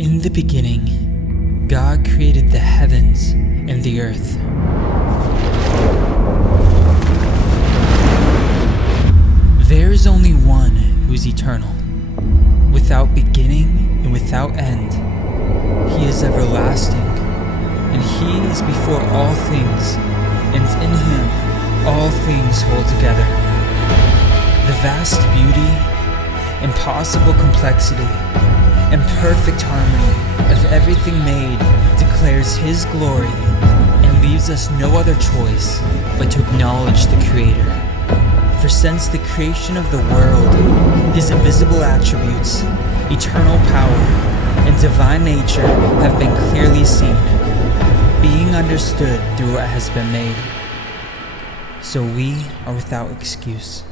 In the beginning, God created the heavens and the earth. There is only one who is eternal, without beginning and without end. He is everlasting, and He is before all things, and in Him all things hold together. The vast beauty, impossible complexity, and perfect harmony of everything made declares His glory and leaves us no other choice but to acknowledge the Creator. For since the creation of the world, His invisible attributes, eternal power, and divine nature have been clearly seen, being understood through what has been made. So we are without excuse.